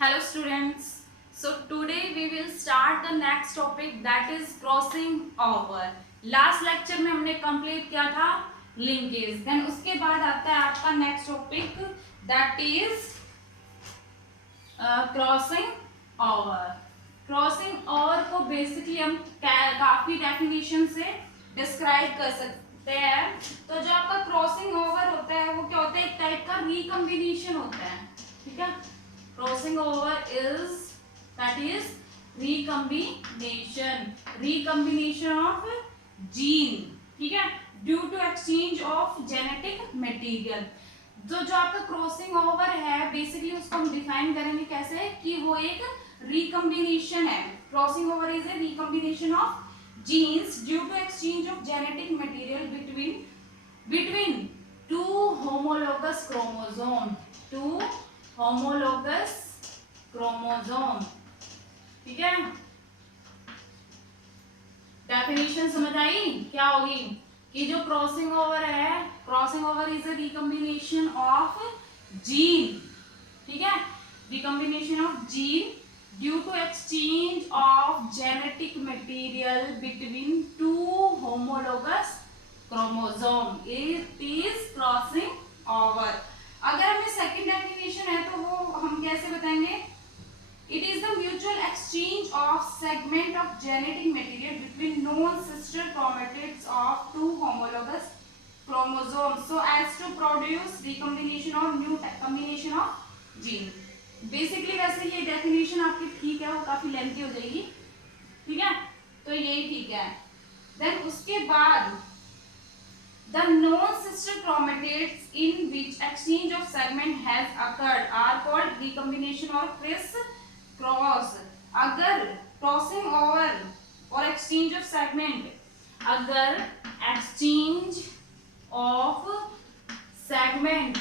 Hello students. So today we will start the next topic that is crossing over. Last lecture में हमने complete किया था linkage. Then उसके बाद आता है आपका next topic that is crossing over. Crossing over को basically हम काफी definition से describe कर सकते हैं. तो जो आपका crossing over होता है वो क्या होता है, एक टाइप का recombination होता है. ठीक है, crossing over is recombination of gene. ठीक है, due to exchange of genetic material. जो आपका क्रॉसिंग ओवर है बेसिकली उसको हम डिफाइन करेंगे कैसे कि वो एक रिकम्बिनेशन है. Crossing over is a recombination of genes due to exchange of genetic material between two homologous chromosome. ठीक है, डेफिनेशन समझ आई क्या होगी कि जो क्रॉसिंग ओवर है, crossing over is a recombination of gene. ठीक है, recombination of gene due to exchange of genetic material between two homologous chromosome. It is crossing over. अगर हमें सेकंड डेफिनेशन है तो वो हम कैसे बताएंगे? It is the mutual exchange of segment of genetic material between non-sister chromatids of two homologous chromosomes so as to produce recombination or new combination of gene. Basically वैसे ये definition आपकी ठीक है, वो काफी lengthy हो जाएगी. ठीक है, तो यही ठीक है. Then उसके बाद the non-sister chromatids in which exchange of segment has occurred are called recombination or cross. अगर क्रॉसिंग ओवर और एक्सचेंज ऑफ सेगमेंट, अगर एक्सचेंज ऑफ सेगमेंट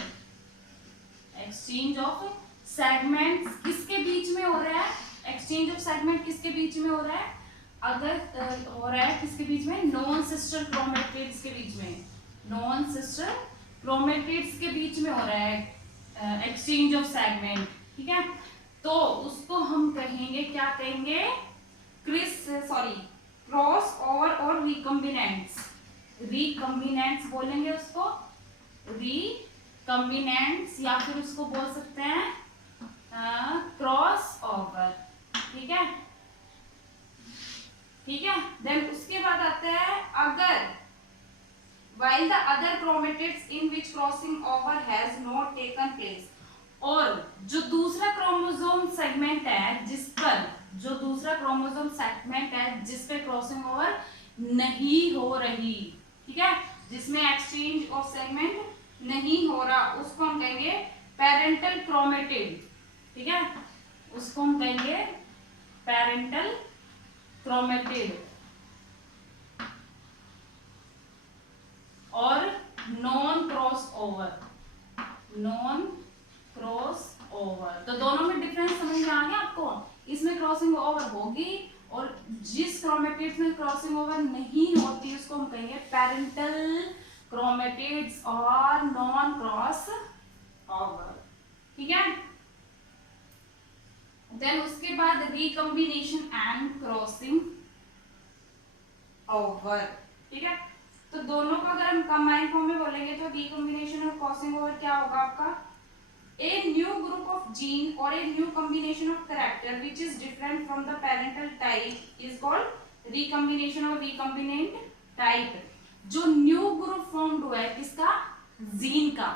किसके बीच में हो रहा है? एक्सचेंज ऑफ सेगमेंट किसके बीच में हो रहा है? अगर हो रहा है किसके बीच में? नॉन सिस्टर क्रोमेटिड्स के बीच में. नॉन सिस्टर क्रोमेटिड्स के बीच में हो रहा है एक्सचेंज ऑफ सेगमेंट. ठीक है, तो उसको हम कहेंगे, क्या कहेंगे? क्रॉस ओवर और रिकम्बिनेंट्स बोलेंगे उसको. रिकम्बिनेंट्स या फिर उसको बोल सकते हैं क्रॉस ओवर. ठीक है, ठीक है. देन उसके बाद आता है अगर while the other chromatids in which crossing over has not taken place. और जो दूसरा क्रोमोसोम सेगमेंट है जिस पे क्रॉसिंग ओवर नहीं हो रही, ठीक है, जिसमें एक्सचेंज ऑफ सेगमेंट नहीं हो रहा, उसको हम कहेंगे पेरेंटल क्रोमेटिड. ठीक है, उसको हम कहेंगे पेरेंटल क्रोमेटिड. और नॉन क्रॉस ओवर, तो दोनों में डिफरेंस समझ में आ गया आपको? इसमें क्रॉसिंग ओवर होगी और जिस क्रोमेटिड्स में क्रॉसिंग ओवर नहीं होती उसको हम कहेंगे पेरेंटल क्रोमेटिड्स और नॉन क्रॉस ओवर. ठीक है, देन उसके बाद रिकम्बिनेशन एंड क्रॉसिंग ओवर. ठीक है, तो दोनों का अगर हम कंबाइन फॉर्म में बोलेंगे तो रिकम्बिनेशन और क्रॉसिंग ओवर क्या होगा आपका? A new group of gene or a new combination of character which is different from the parental type is called recombination or recombinant type. जो न्यू ग्रुप फॉर्म्ड हुआ है किसका? जीन का.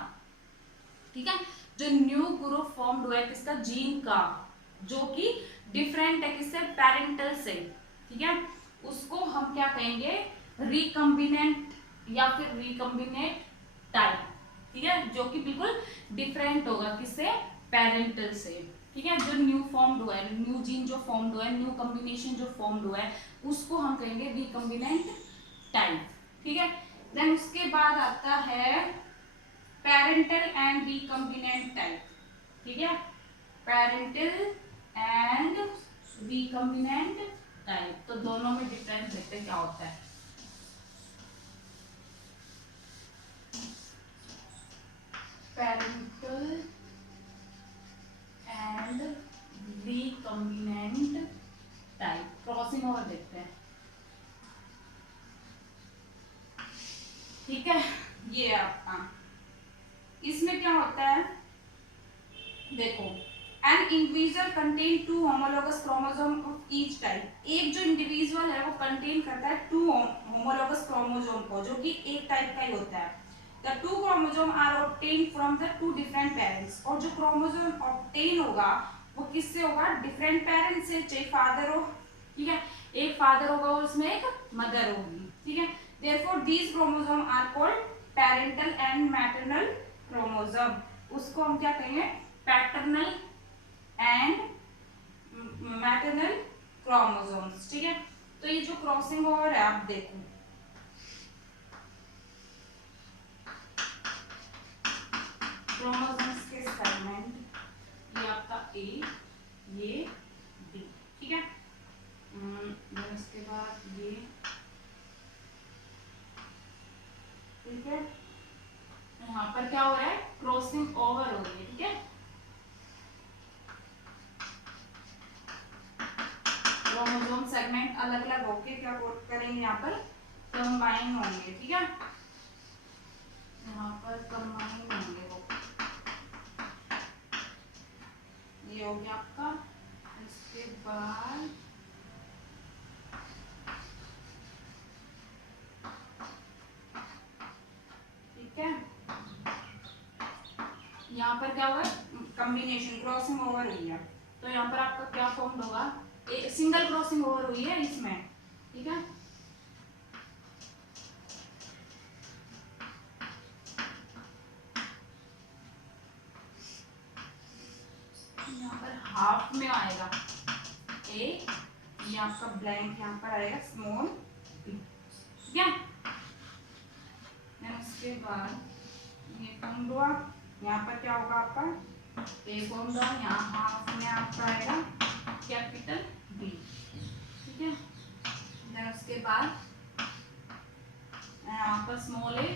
ठीक है, जो न्यू ग्रुप फॉर्म्ड हुआ है किसका? जीन का, जो कि डिफरेंट है किससे? पेरेंटल से. ठीक है, उसको हम क्या कहेंगे? रिकम्बिनेंट या फिर रिकम्बिनेट टाइप. ठीक है, जो कि बिल्कुल डिफरेंट होगा किससे? पेरेंटल से. ठीक है, जो न्यू फॉर्म्ड हुआ है, न्यू जीन जो फॉर्म्ड हुआ है, न्यू कॉम्बिनेशन जो फॉर्म्ड हुआ है, उसको हम कहेंगे रिकम्बिनेंट टाइप. ठीक है, देन उसके बाद आता है पेरेंटल एंड रिकम्बिनेंट टाइप. ठीक है, पेरेंटल एंड रिकम्बिनेंट टाइप. तो दोनों में डिफरेंस देखते हैं क्या होता है. parental and ये है आपका। इसमें क्या होता है, देखो, an individual contain two homologous chromosome of each type. एक जो इंडिविजुअल है वो कंटेन करता है टू होमोलोगस क्रोमोसोम को, जो कि एक टाइप का ही होता है। The two chromosome are obtain from the two different parents. और जो क्रोमोसोम ऑब्टेन होगा वो किससे होगा, डिफरेंट पेरेंट्स से, चाहे फादर हो, ठीक है, एक फादर होगा और उसमें एक मदर होगी, ठीक है। Therefore these chromosome are called parental and maternal chromosome. उसको हम क्या कहेंगे, पैटर्नल एंड मैटरनल क्रोमोसोम्स, ठीक है। तो ये जो क्रॉसिंग ओवर है, आप देखो, क्रोमोसोम्स के सेगमेंट, ये आपका ए, ये बी, ठीक है। देन इसके बाद ये, ठीक है, यहाँ पर क्या हो रहा है, क्रॉसिंग ओवर हो रही है, ठीक है। क्रोमोसोम सेगमेंट अलग अलग होके क्या करेंगे, यहाँ पर कंबाइन होंगे, ठीक है, यहाँ पर कंबाइन होंगे वो। ये हो गया आपका। इसके बाद ठीक है, यहाँ पर क्या हुआ, कॉम्बिनेशन, क्रॉसिंग ओवर हुई है। तो यहाँ पर आपका क्या फॉर्म होगा, सिंगल क्रॉसिंग ओवर हुई है इसमें, ठीक है। यहाँ पर हाफ में आएगा ए, ये आपका ब्लैंक यहाँ पर आएगा स्मॉल बी, ठीक है। उसके बाद ये फॉर्म हुआ, यहाँ पर क्या होगा आपका, ए फॉर्म हुआ, यहाँ हाफ में आपका आएगा कैपिटल बी, ठीक है। देन उसके बाद यहाँ पर स्मॉल ए,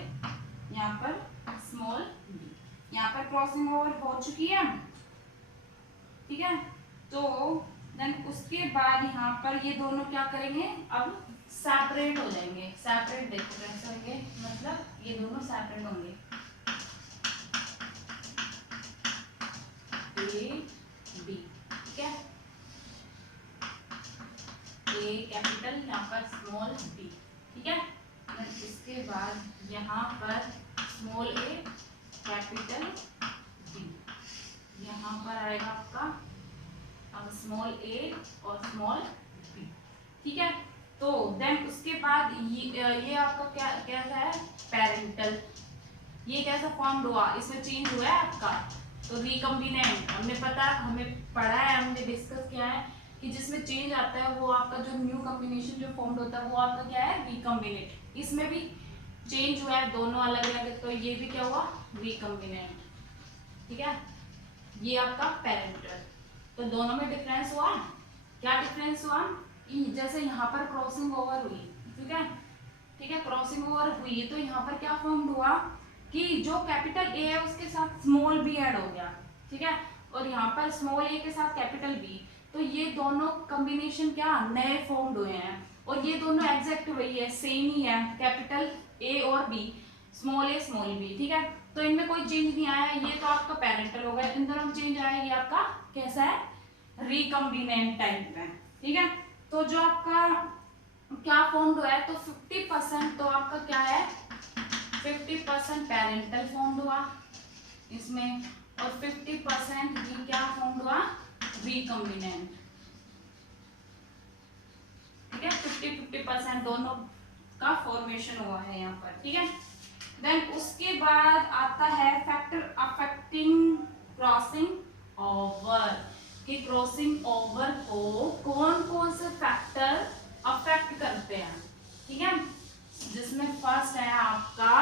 यहाँ पर स्मॉल बी, यहाँ पर क्रॉसिंग ओवर हो चुकी है, ठीक है। तो देन उसके बाद यहाँ पर ये दोनों क्या करेंगे, अब सेपरेट हो जाएंगे। सेपरेट देखो कैसे होंगे, मतलब ये दोनों सेपरेट होंगे, ए बी, ठीक है, ए कैपिटल, यहाँ पर स्मॉल बी, ठीक है। इसके बाद यहाँ पर स्मॉल ए कैपिटल बी, यहाँ पर आएगा आपका अब स्मॉल ए और स्मॉल बी, ठीक है। तो देन उसके बाद ये आपका क्या कैसा है, पेरेंटल। ये कैसा फॉर्म हुआ, इसमें चेंज हुआ है आपका, तो रिकम्बिनेंट, हमें पढ़ा है, हमने डिस्कस किया है कि जिसमें चेंज आता है वो आपका जो न्यू कॉम्बिनेशन जो फॉर्म होता है वो आपका क्या है, रिकम्बिनेंट। इसमें भी चेंज हुआ है, दोनों अलग अलग, तो ये भी क्या हुआ, रिकम्बिनेंट, ठीक है। ये आपका पेरेंटल। तो दोनों में डिफरेंस हुआ, क्या डिफरेंस हुआ, जैसे यहाँ पर क्रॉसिंग ओवर हुई, ठीक है, ठीक है, क्रॉसिंग ओवर हुई तो यहाँ पर क्या फॉर्म हुआ कि जो कैपिटल ए है उसके साथ स्मॉल बी ऐड हो गया, ठीक है, और यहाँ पर स्मॉल ए के साथ कैपिटल बी, तो ये दोनों कॉम्बिनेशन क्या नए फॉर्म हुए हैं, और ये दोनों एग्जैक्ट वही है, सेम ही है, कैपिटल ए और बी, स्मॉल ए स्मॉल बी, ठीक है। तो इनमें कोई चेंज नहीं आया, ये तो आपका पेरेंटल हो गया, इन दोनों में चेंज आया, ये आपका कैसा है, रिकम्बिनेंट टाइप है, ठीक है। तो जो आपका क्या फॉर्म हुआ है, तो 50% तो आपका क्या है, 50% पेरेंटल फॉर्म हुआ इसमें, और 50% भी क्या फॉर्म हुआ, रिकम्बिनेंट, ठीक है। 50-50% दोनों का फॉर्मेशन हुआ है यहाँ पर, ठीक है। देन उसके बाद आता है फैक्टर अफेक्टिंग क्रॉसिंग ओवर, कि क्रॉसिंग ओवर को कौन कौन से फैक्टर अफेक्ट करते हैं, ठीक है। जिसमें फर्स्ट है आपका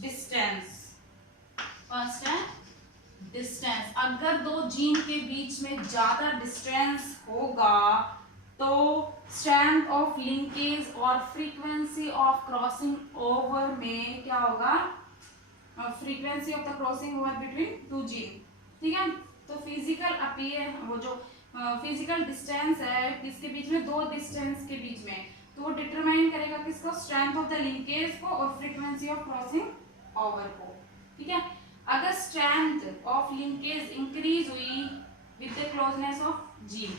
डिस्टेंस, फर्स्ट है डिस्टेंस। अगर दो जीन के बीच में ज्यादा डिस्टेंस होगा तो स्ट्रेंथ ऑफ लिंकेज और फ्रीक्वेंसी ऑफ क्रॉसिंग ओवर में क्या होगा, frequency of the crossing over between two gene, ठीक है। तो फिजिकल अपीयर, वो जो फिजिकल डिस्टेंस है इसके बीच में, दो डिस्टेंस के बीच में, तो वो डिटरमाइन करेगा किसको, स्ट्रेंथ ऑफ द लिंकेज को और फ्रीक्वेंसी ऑफ क्रॉसिंग ओवर को। ठीक है, अगर स्ट्रेंथ ऑफ लिंकेज इंक्रीज हुई with the closeness of gene,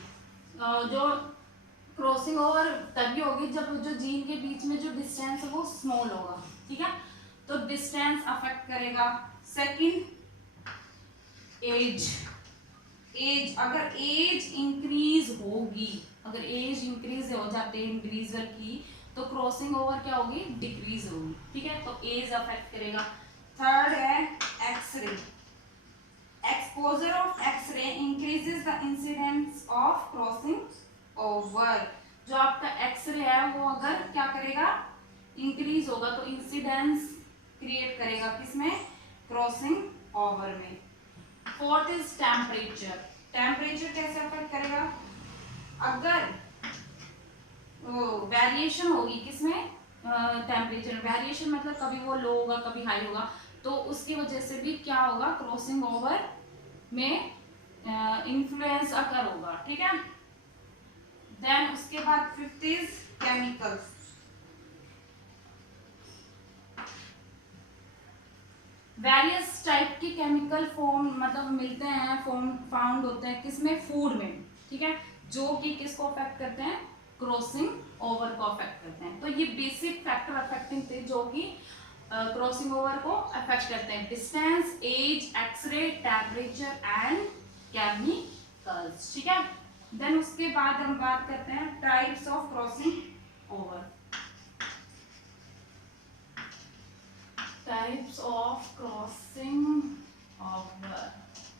जो क्रॉसिंग ओवर तभी होगी जब जो जीन के बीच में जो डिस्टेंस है वो स्मॉल होगा। ठीक है, तो डिस्टेंस अफेक्ट करेगा। सेकंड, एज, एज अगर एज इंक्रीज होगी, अगर एज इंक्रीज हो जाते हैं इंडिविजुअल की, तो क्रॉसिंग ओवर क्या होगी, डिक्रीज होगी। ठीक है, तो एज अफेक्ट करेगा। थर्ड है X-ray, exposure of X-ray increases the incidence of crossing over. जो आपका एक्सरे है वो अगर क्या करेगा, इंक्रीज होगा तो इंसिडेंस क्रिएट करेगा किसमें, क्रॉसिंग ओवर में। फोर्थ इज टेम्परेचर, टेम्परेचर कैसे अफेक्ट करेगा, अगर वेरिएशन होगी किसमें, टेम्परेचर वेरिएशन मतलब कभी वो लो होगा कभी हाई होगा, तो उसकी वजह से भी क्या होगा, क्रॉसिंग ओवर में इन्फ्लुएंस अकर होगा। ठीक है, देन उसके बाद fifth is chemicals, various type के केमिकल फॉर्म मतलब मिलते हैं, फॉर्म फाउंड होते हैं किसमें, फूड में। ठीक है, जो कि किसको अफेक्ट करते हैं, क्रॉसिंग ओवर को अफेक्ट करते हैं। तो ये बेसिक फैक्टर अफेक्टिंग थे जो कि क्रॉसिंग ओवर को अफेक्ट करते हैं, distance, age, x-ray, temperature and chemicals. ठीक है, देन उसके बाद हम बात करते हैं types of crossing over. Types of crossing over,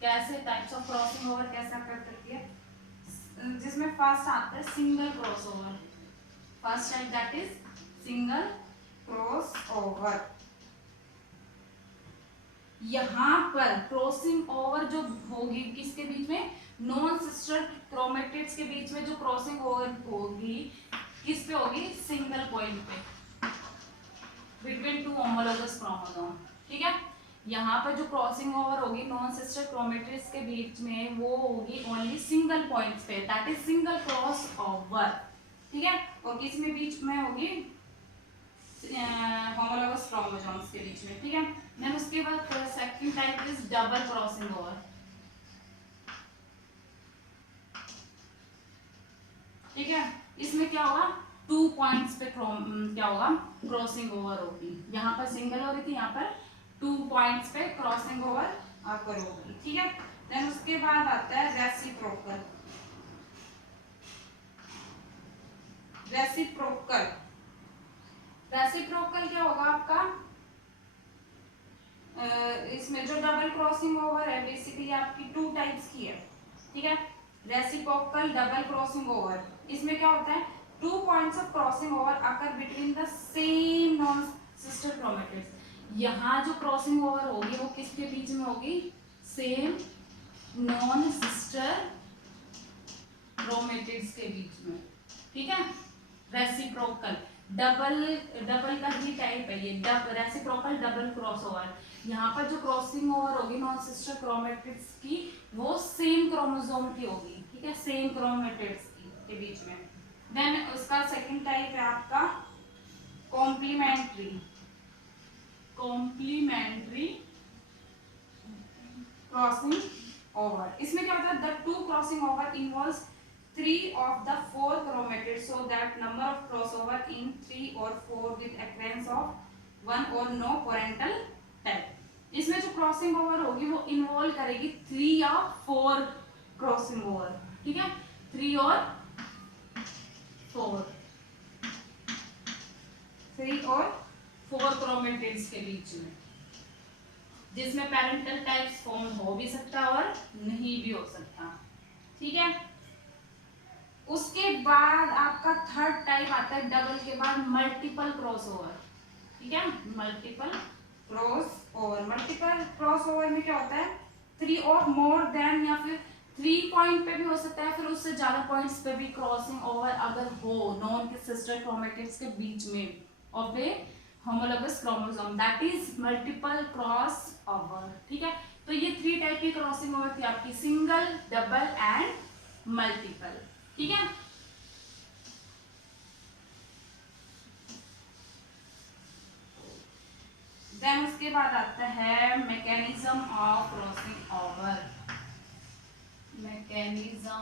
कैसे टाइप्स ऑफ क्रॉसिंग ओवर कैसे अफेक्ट करती है, जिसमें फर्स्ट आता है single cross over. First type that is single cross over. यहां पर क्रॉसिंग ओवर जो होगी किसके बीच में, नॉन सिस्टर क्रोमेटिड्स के बीच में जो क्रॉसिंग ओवर होगी किस पे होगी, सिंगल पॉइंट पे बिटवीन टू होमोलोगस क्रोमोसोम। ठीक है, यहाँ पर जो क्रॉसिंग ओवर होगी नॉन सिस्टर क्रोमेटिड्स के बीच में वो होगी ओनली सिंगल पॉइंट्स पे, that is single cross over. ठीक है, और किस में बीच में होगी, होमोलोगस क्रोमोसोम्स के बीच में। ठीक है, देन उसके बाद second type is double crossing over. ठीक है, इसमें क्या होगा, 2 पॉइंट्स पे क्या होगा, क्रॉसिंग ओवर होगी। यहाँ पर सिंगल हो रही थी, यहाँ पर 2 पॉइंट्स पे क्रॉसिंग ओवर आकर होगी। ठीक है, देन उसके बाद आता है रेसिप्रोकल। रेसिप्रोकल, रेसिप्रोकल क्या होगा आपका, इसमें जो डबल क्रॉसिंग ओवर है बेसिकली आपकी 2 टाइप्स की है। ठीक है, रेसिप्रोकल डबल क्रॉसिंग ओवर, इसमें क्या होता है, 2 points of crossing over occur between the same non sister chromatids. यहाँ जो क्रॉसिंग ओवर होगी वो किसके बीच में होगी, सेम नॉन सिस्टर क्रोमेटिड्स के बीच में। ठीक है, रेसिप्रोकल डबल का ही टाइप है ये, रेसिप्रोकल डबल क्रॉस ओवर। यहाँ पर जो क्रॉसिंग ओवर होगी नॉन सिस्टर क्रोमेटिड्स की वो सेम क्रोमोसोम की होगी। ठीक है, सेम क्रोमेटिड्स के बीच में। देन उसका सेकंड टाइप है आपका कॉम्प्लीमेंट्री, कॉम्प्लीमेंट्री क्रॉसिंग ओवर। इसमें क्या होता है, the 2 crossing over involves 3 of the 4 chromatids, so that number of crossover in 3 or 4 with occurrence of 1 or no parental tag। इसमें जो क्रॉसिंग ओवर होगी वो इन्वॉल्व करेगी 3 या 4 क्रॉसिंग ओवर। ठीक है, 3 और 4, 3 और 4 क्रोमेटिड्स के बीच में, जिसमें पेरेंटल टाइप्स फॉर्म हो भी सकता और नहीं भी हो सकता। ठीक है, उसके बाद आपका थर्ड टाइप आता है डबल के बाद मल्टीपल क्रॉस ओवर। ठीक है, multiple cross over, multiple cross over में क्या होता है, 3 और मोर देन या फिर 3 पॉइंट पे भी हो सकता है, फिर उससे ज्यादा पॉइंट्स पे भी क्रॉसिंग ओवर अगर हो नॉन के सिस्टर क्रोमेटिड्स के बीच में of A homologous chromosome, that is multiple cross over. ठीक है, तो ये 3 टाइप की क्रॉसिंग ओवर थी आपकी, सिंगल, डबल एंड मल्टीपल। ठीक है, देन उसके बाद आता है mechanism of crossing over, mechanism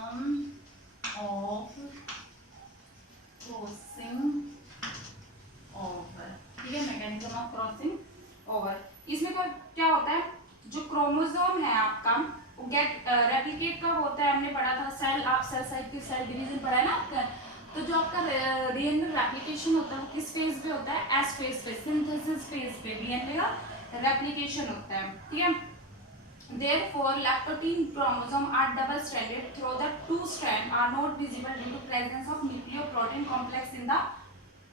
of crossing over, ठीक है, मैकेनिज्म ऑफ क्रॉसिंग ओवर। इसमें क्या होता है, जो क्रोमोसोम है आपका वो गेट रेप्लिकेट कब होता है, हमने पढ़ा था सेल, आप सेल साइकिल सेल डिवीजन पढ़ा है ना आपका। तो जो आपका डीएनए रेप्लिकेशन होता है वो किस फेज पे होता है, एस फेज पे, सिंथेसिस फेज पे डीएनए का रेप्लिकेशन होता है, ठीक है। Therefore, lactotin chromosome are double-stranded, though the two strands are not visible due to presence of nucleoprotein complex in the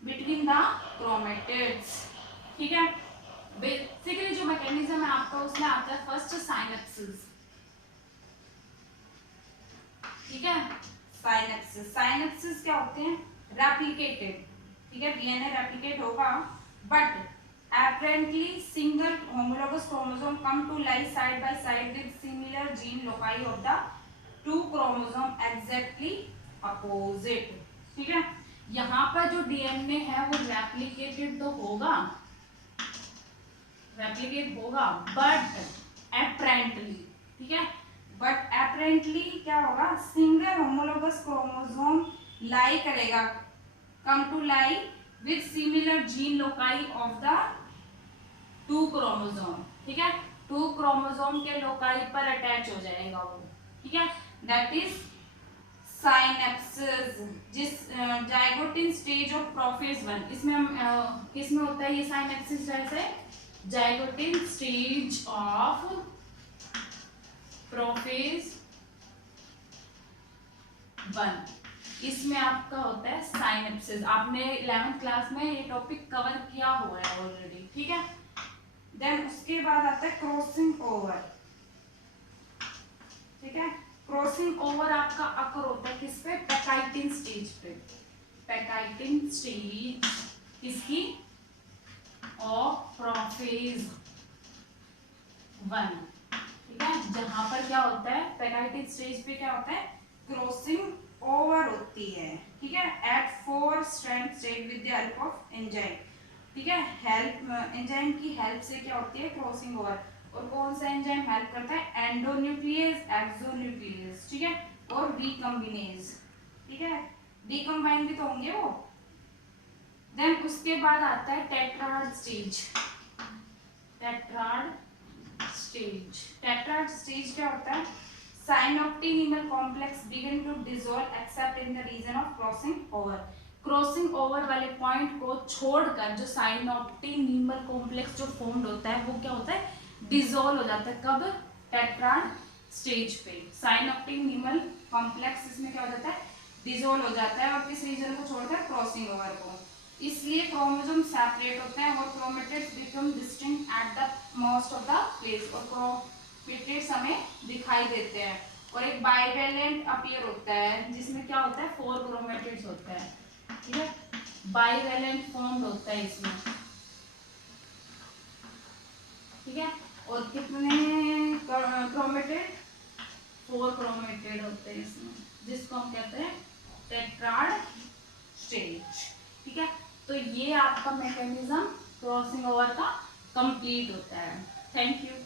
between the chromatids, ठीक है। बेसिकली जो मैकेनिज्म है आपका उसमें आता है फर्स्ट साइनेप्सिस, ठीक है। साइनेप्सिस, साइनेप्सिस क्या होते हैं, रेप्लिकेटेड, ठीक है, डीएनए रेप्लिकेट होगा but apparently single homologous chromosome come to lie side by side with similar gene loci of the two chromosome exactly opposite, ठीक है। यहाँ पर जो डीएनए है वो रेप्लिकेटेड तो होगा, रेप्लिकेट होगा बट apparently, ठीक है, बट apparently क्या होगा, सिंगल होमोलोगस क्रोमोसोम लाई करेगा, come to lie with similar gene loci of the two chromosome, ठीक है, टू क्रोमोसोम के लोकाई पर अटैच हो जाएगा वो, ठीक है, दैट इज साइनेप्सिस। जिस जाइगोटिन स्टेज ऑफ प्रोफेज 1, इसमें हम किसमें होता है ये साइनेप्सिस, जैसे जाइगोटिन स्टेज ऑफ प्रोफेज 1, इसमें आपका होता है साइनेप्सिस। आपने 11th क्लास में ये टॉपिक कवर किया हुआ है ऑलरेडी, ठीक है। देन उसके बाद आता है क्रॉसिंग ओवर, ठीक है। क्रॉसिंग ओवर आपका अकर होता है किस पे, पैकाइटिन स्टेज पे, पैकाइटिन स्टेज किसकी, ऑफ प्रोफेज 1, ठीक है, जहां पर क्या होता है, पैकाइटिन स्टेज पे क्या होता है, क्रॉसिंग ओवर होती है, ठीक है, at 4 strand state with the help of enzyme, ठीक है, हेल्प एंजाइम की हेल्प से क्या होती है क्रॉसिंग ओवर। और कौन सा एंजाइम हेल्प करता है, एंडोन्यूक्लियस, एक्सोन्यूक्लियस, ठीक है, और रिकम्बिनेज, ठीक है, रिकम्बाइन भी तो होंगे वो। देन उसके बाद आता है tetrad stage, tetrad stage, tetrad stage क्या होता है, synaptonemal complex begin to dissolve except in the region of crossing over. Crossing over वाले पॉइंट को छोड़कर जो साइनोप्टिनिमल कॉम्प्लेक्स जो फॉर्म्ड होता है वो क्या होता है, डिसॉल्व हो जाता है, कब, टेट्राड स्टेज पे। साइनोप्टिनिमल कॉम्प्लेक्स इसमें क्या हो जाता है, डिसॉल्व हो जाता है, और किस रीजन को छोड़कर, क्रॉसिंग ओवर को। इसलिए क्रोमोसोम सेपरेट होते हैं और chromatids become distinct at the most of the place, और क्रोमेटिड्स हमें दिखाई देते हैं। और एक बाइवेलेंट अपीयर होता है जिसमें क्या होता है, 4 क्रोमेटिड्स होता है, ठीक है, बाइवेलेंट फॉर्म्ड होता है इसमें, ठीक है। और कितने क्रोमेटिड, 4 क्रोमेटिड होते हैं इसमें, जिसको हम कहते हैं टेट्राड स्टेज, ठीक है। तो ये आपका मैकेनिज्म क्रॉसिंग ओवर का कंप्लीट होता है। Thank you.